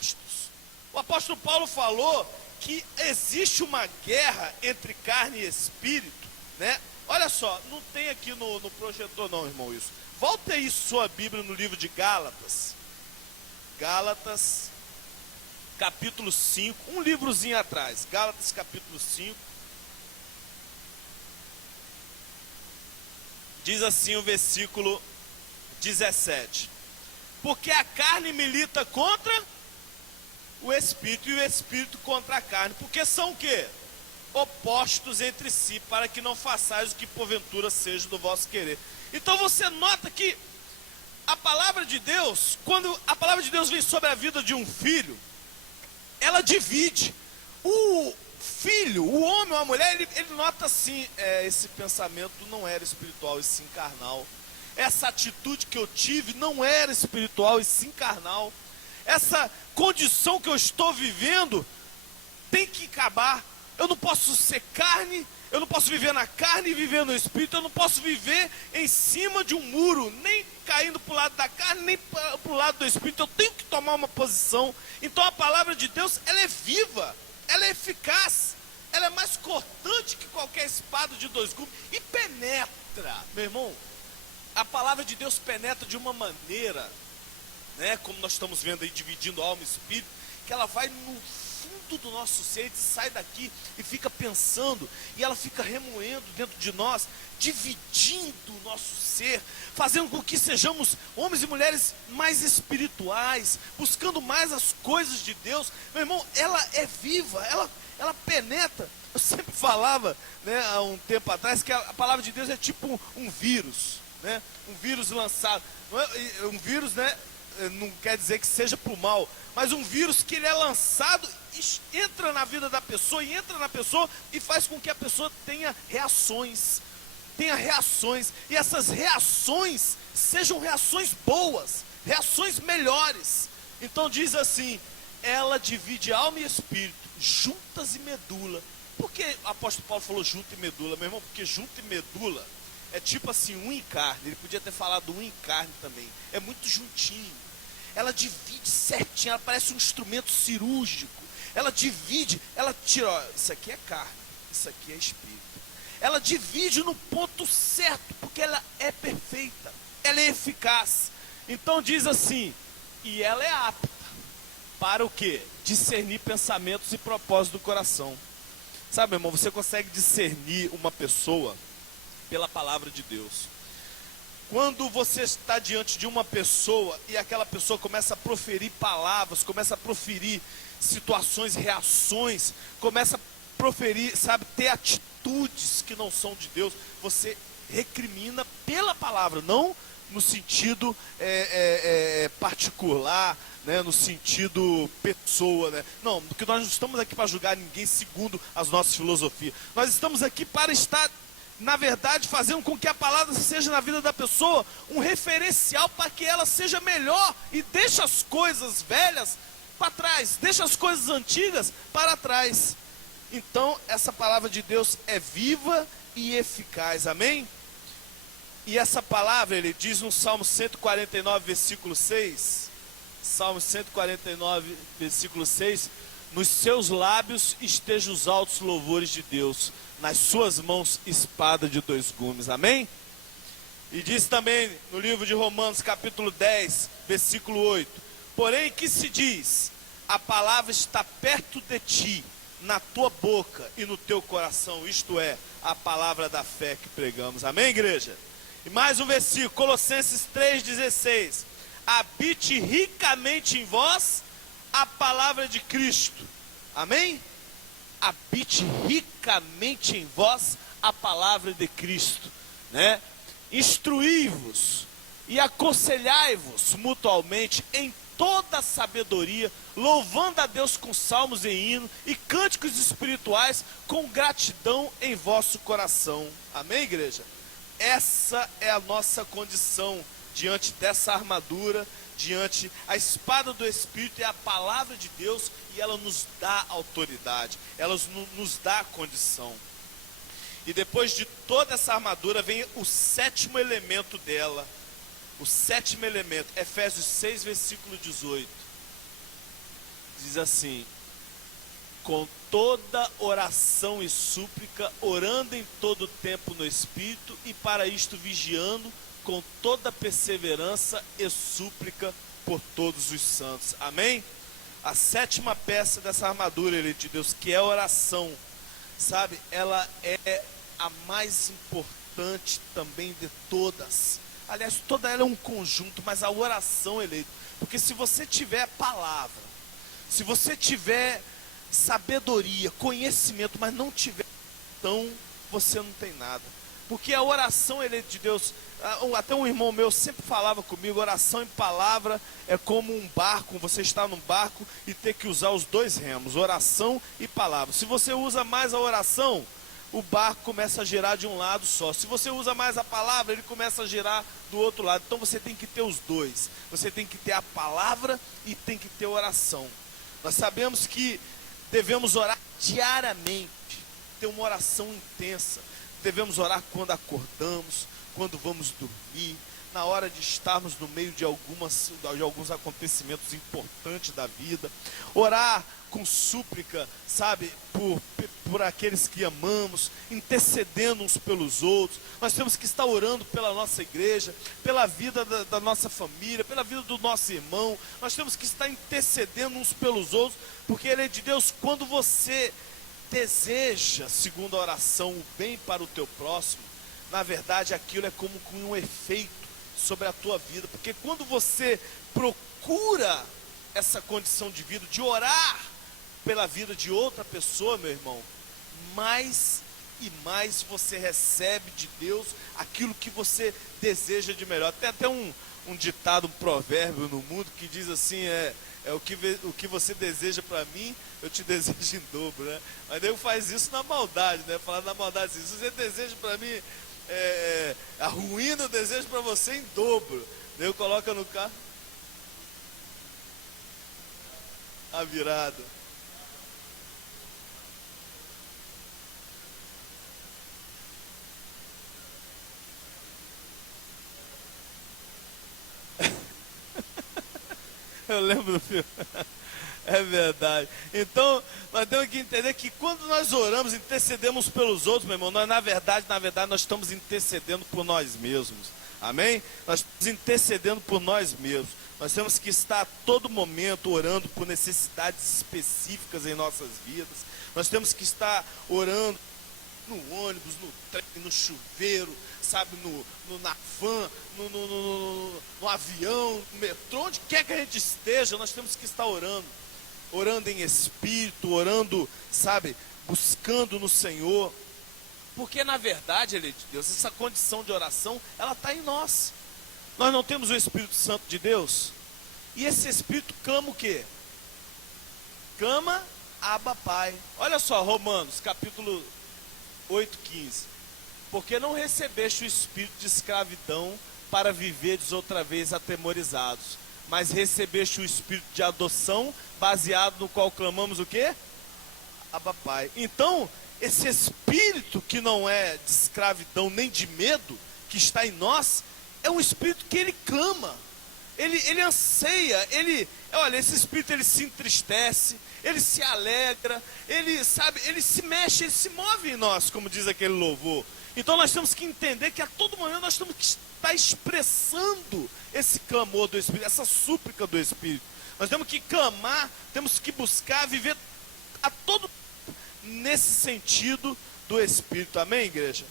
opostos. O apóstolo Paulo falou que existe uma guerra entre carne e espírito, né? Olha só, não tem aqui no projetor não, irmão, isso. Volta aí sua Bíblia no livro de Gálatas. Gálatas, capítulo 5, um livrozinho atrás. Gálatas, capítulo 5. Diz assim o versículo 17. Porque a carne milita contra o espírito e o espírito contra a carne. Porque são o quê? Opostos entre si, para que não façais o que porventura seja do vosso querer. Então você nota que a palavra de Deus, quando a palavra de Deus vem sobre a vida de um filho, ela divide. O filho, o homem ou a mulher, ele nota assim, esse pensamento não era espiritual e sim carnal. Essa atitude que eu tive não era espiritual e sim carnal. Essa condição que eu estou vivendo tem que acabar. Eu não posso ser carne, eu não posso viver na carne e viver no espírito. Eu não posso viver em cima de um muro, nem caindo para o lado da carne, nem para o lado do espírito. Eu tenho que tomar uma posição. Então a palavra de Deus, ela é viva, ela é eficaz, ela é mais cortante que qualquer espada de dois gumes e penetra, meu irmão. A palavra de Deus penetra de uma maneira, né, como nós estamos vendo aí, dividindo alma e espírito, que ela vai no fundo do nosso ser e sai daqui e fica pensando, e ela fica remoendo dentro de nós, dividindo o nosso ser, fazendo com que sejamos homens e mulheres mais espirituais, buscando mais as coisas de Deus. Meu irmão, ela é viva, ela penetra. Eu sempre falava, né, há um tempo atrás, que a palavra de Deus é tipo um vírus, né, um vírus lançado. Um vírus, né, não quer dizer que seja para o mal, mas um vírus que ele é lançado, entra na vida da pessoa, e entra na pessoa e faz com que a pessoa tenha reações, e essas reações sejam reações boas, reações melhores. Então diz assim, ela divide alma e espírito, juntas e medula. Por que o apóstolo Paulo falou junta e medula, meu irmão? Porque junta e medula é tipo assim, unha e carne. Ele podia ter falado unha e carne também. É muito juntinho. Ela divide certinho, ela parece um instrumento cirúrgico. Ela divide, ela tira, ó, isso aqui é carne, isso aqui é espírito. Ela divide no ponto certo, porque ela é perfeita, ela é eficaz. Então diz assim, e ela é apta para o quê? Discernir pensamentos e propósitos do coração. Sabe, meu irmão, você consegue discernir uma pessoa pela palavra de Deus. Quando você está diante de uma pessoa e aquela pessoa começa a proferir palavras, começa a proferir situações, reações, começa a proferir, sabe, ter atitudes que não são de Deus, você recrimina pela palavra, não no sentido particular, né, no sentido pessoa, né? Não, porque nós não estamos aqui para julgar ninguém segundo as nossas filosofias. Nós estamos aqui para estar, na verdade, fazendo com que a palavra seja na vida da pessoa um referencial para que ela seja melhor e deixe as coisas velhas para trás, deixe as coisas antigas para trás. Então, essa palavra de Deus é viva e eficaz, amém? E essa palavra, ele diz no Salmo 149, versículo 6, Salmo 149, versículo 6, nos seus lábios estejam os altos louvores de Deus, nas suas mãos espada de dois gumes, amém? E diz também no livro de Romanos, capítulo 10, versículo 8, porém que se diz, a palavra está perto de ti, na tua boca e no teu coração, isto é, a palavra da fé que pregamos, amém, igreja? E mais um versículo, Colossenses 3,16, habite ricamente em vós a palavra de Cristo, amém? Habite ricamente em vós a palavra de Cristo, né? Instruí-vos e aconselhai-vos mutualmente em toda sabedoria, louvando a Deus com salmos e hinos e cânticos espirituais, com gratidão em vosso coração. Amém, igreja? Essa é a nossa condição diante dessa armadura, diante a espada do Espírito é a palavra de Deus, e ela nos dá autoridade, ela nos dá condição. E depois de toda essa armadura vem o sétimo elemento dela, o sétimo elemento, Efésios 6, versículo 18. Diz assim: com toda oração e súplica, orando em todo tempo no Espírito, e para isto vigiando com toda perseverança e súplica por todos os santos. Amém? A sétima peça dessa armadura, elite de Deus, que é a oração, sabe? Ela é a mais importante também de todas. Aliás, toda ela é um conjunto, mas a oração, eleito, porque se você tiver palavra, se você tiver sabedoria, conhecimento, mas não tiver, então você não tem nada. Porque a oração, eleito de Deus, até um irmão meu sempre falava comigo, oração em palavra é como um barco, você está num barco e ter que usar os dois remos, oração e palavra. Se você usa mais a oração, o barco começa a girar de um lado só. Se você usa mais a palavra, ele começa a girar do outro lado. Então você tem que ter os dois. Você tem que ter a palavra e tem que ter a oração. Nós sabemos que devemos orar diariamente, ter uma oração intensa. Devemos orar quando acordamos, quando vamos dormir, na hora de estarmos no meio de alguns acontecimentos importantes da vida. Orar com súplica, sabe, por aqueles que amamos, intercedendo uns pelos outros. Nós temos que estar orando pela nossa igreja, pela vida da nossa família, pela vida do nosso irmão. Nós temos que estar intercedendo uns pelos outros, porque Ele é de Deus. Quando você deseja, segundo a oração, o bem para o teu próximo, na verdade aquilo é como com um efeito sobre a tua vida, porque quando você procura essa condição de vida, de orar pela vida de outra pessoa, meu irmão, mais e mais você recebe de Deus aquilo que você deseja de melhor. Tem até um ditado, um provérbio no mundo que diz assim, o que você deseja para mim, eu te desejo em dobro, né? Mas Deus faz isso na maldade, né? Falar na maldade assim, se você deseja para mim a ruína, eu desejo para você em dobro. Deus coloca no carro a virada. Eu lembro do filme. É verdade. Então, nós temos que entender que quando nós oramos, intercedemos pelos outros, meu irmão, nós, na verdade, nós estamos intercedendo por nós mesmos. Amém? Nós estamos intercedendo por nós mesmos. Nós temos que estar a todo momento orando por necessidades específicas em nossas vidas. Nós temos que estar orando no ônibus, no trem, no chuveiro, sabe, na van, no avião, no metrô, onde quer que a gente esteja, nós temos que estar orando. Orando em espírito, orando, sabe, buscando no Senhor. Porque na verdade, ele de Deus, essa condição de oração, ela está em nós. Nós não temos o Espírito Santo de Deus. E esse Espírito clama o quê? Clama, Abba Pai. Olha só, Romanos, capítulo 8:15. Porque não recebeste o espírito de escravidão para viveres outra vez atemorizados, mas recebeste o espírito de adoção, baseado no qual clamamos o quê? Abba Pai. Então, esse espírito que não é de escravidão nem de medo, que está em nós, é um espírito que ele clama, ele anseia, olha, esse espírito ele se entristece, ele se alegra, ele, sabe, ele se mexe, ele se move em nós, como diz aquele louvor. Então nós temos que entender que a todo momento nós temos que estar expressando esse clamor do Espírito, essa súplica do Espírito. Nós temos que clamar, temos que buscar viver a todo nesse sentido do Espírito. Amém, igreja?